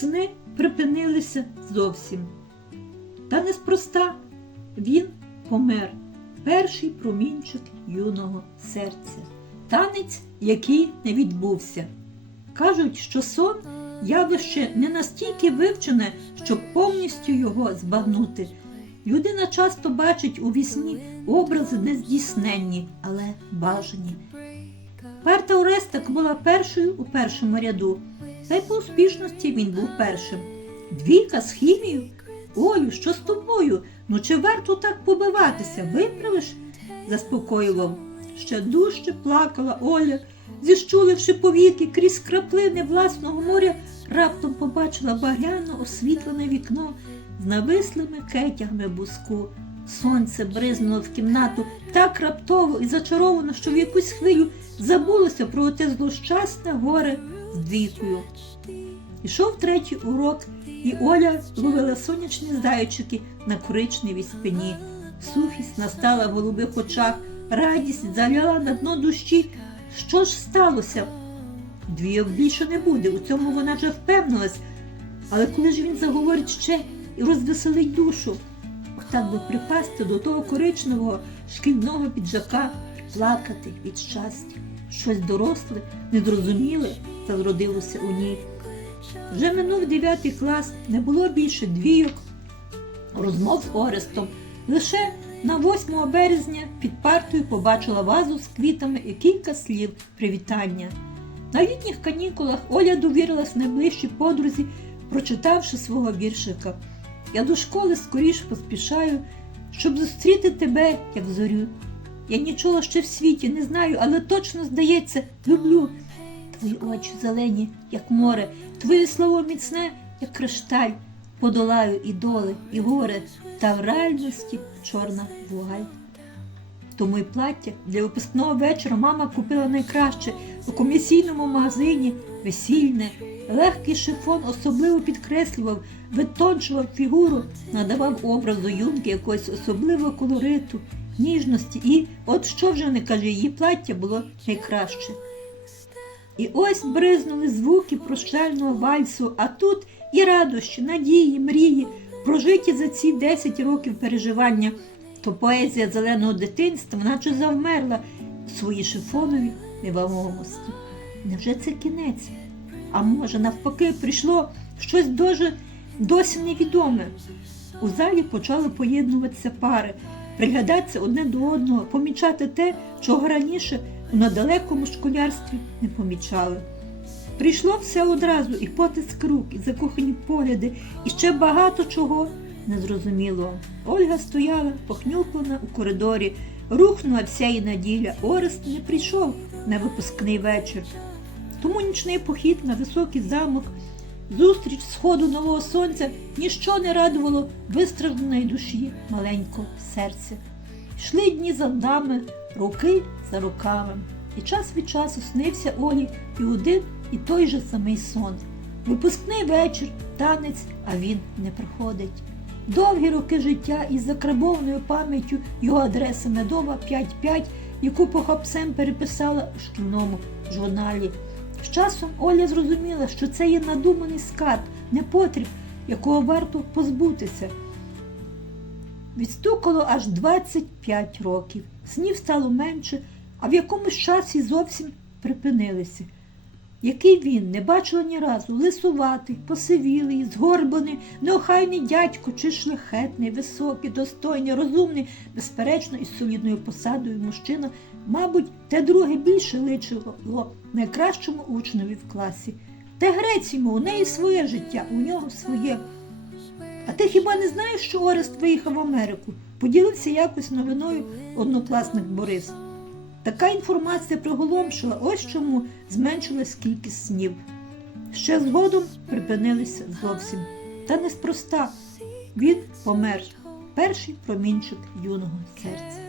сни припинилися зовсім. Та неспроста він помер, перший промінчик юного серця, танець, який не відбувся. Кажуть, що сон явище не настільки вивчене, щоб повністю його збагнути. Людина часто бачить у вісні образи нездійсненні, але бажані. Перта Орестик була першою у першому ряду, та й по успішності він був першим. Двійка з хімією? Олю, що з тобою? Ну чи варто так побиватися? Виправиш? заспокоював. Ще дужче плакала Оля, зіщуливши повіки крізь краплини власного моря, раптом побачила багряно освітлене вікно з навислими кетягами буску. Сонце бризнуло в кімнату так раптово і зачаровано, що в якусь хвилю забулося про те злощасне горе з двійкою. Ішов третій урок, і Оля ловила сонячні зайчики на коричневій спині. Сухість настала в голубих очах, радість заляла на дно душі. Що ж сталося? Двійок більше не буде, у цьому вона вже впевнилась. Але коли ж він заговорить ще і розвеселить душу, так би припасти до того коричневого шкільного піджака плакати від щастя. Щось доросле, незрозуміле зародилося у ній. Вже минув дев'ятий клас, не було більше двійок, розмов з Орестом. Лише на 8 березня під партою побачила вазу з квітами і кілька слів привітання. На літніх канікулах Оля довірилась найближчій подрузі, прочитавши свого віршика. Я до школи скоріш поспішаю, щоб зустріти тебе, як зорю. Я нічого ще в світі не знаю, але точно, здається, люблю. Твої очі зелені, як море, твоє слово міцне, як кришталь. Подолаю і доли, і горе, та в реальності чорна вугаль. Тому й плаття для випускного вечора мама купила найкраще у комісійному магазині, весільне, легкий шифон особливо підкреслював, витончував фігуру, надавав образу юнки якогось особливого колориту, ніжності і, от що вже не каже, її плаття було найкраще. І ось бризнули звуки прощального вальсу, а тут і радощі, надії, мрії, прожиті за ці 10 років переживання, то поезія зеленого дитинства, наче завмерла в своїй шифоновій невагомості. Невже це кінець? А може, навпаки, прийшло щось дуже досі невідоме. У залі почали поєднуватися пари, приглядатися одне до одного, помічати те, чого раніше у недалекому школярстві не помічали. Прийшло все одразу, і потиск рук, і закохані погляди, і ще багато чого незрозумілого. Ольга стояла, похнюплена у коридорі, рухнула вся її наділя. Орест не прийшов на випускний вечір. Тому нічний похід на високий замок, зустріч сходу нового сонця ніщо не радувало вистражданої душі маленького серця. Йшли дні за днями, роки за роками, і час від часу снився Олі і один і той же самий сон. Випускний вечір, танець, а він не приходить. Довгі роки життя із закрабованою пам'яттю його адреси Медова 5-5, яку похапцем переписала у шкільному журналі. З часом Оля зрозуміла, що це є надуманий скарб, непотріб, якого варто позбутися. Відстукало аж 25 років. Снів стало менше, а в якомусь часі зовсім припинилися. Який він не бачила ні разу, лисуватий, посивілий, згорбаний, неохайний дядько чи шляхетний, високий, достойний, розумний, безперечно, із солідною посадою мужчина, мабуть, те друге більше личило найкращому учневі в класі. Та грець йому, у неї своє життя, у нього своє. А ти хіба не знаєш, що Орест виїхав в Америку? Поділився якось новиною однокласник Борис. Така інформація приголомшила, ось чому зменшилась кількість снів. Ще згодом припинилися зовсім. Та неспроста. Він помер, перший промінчик юного серця.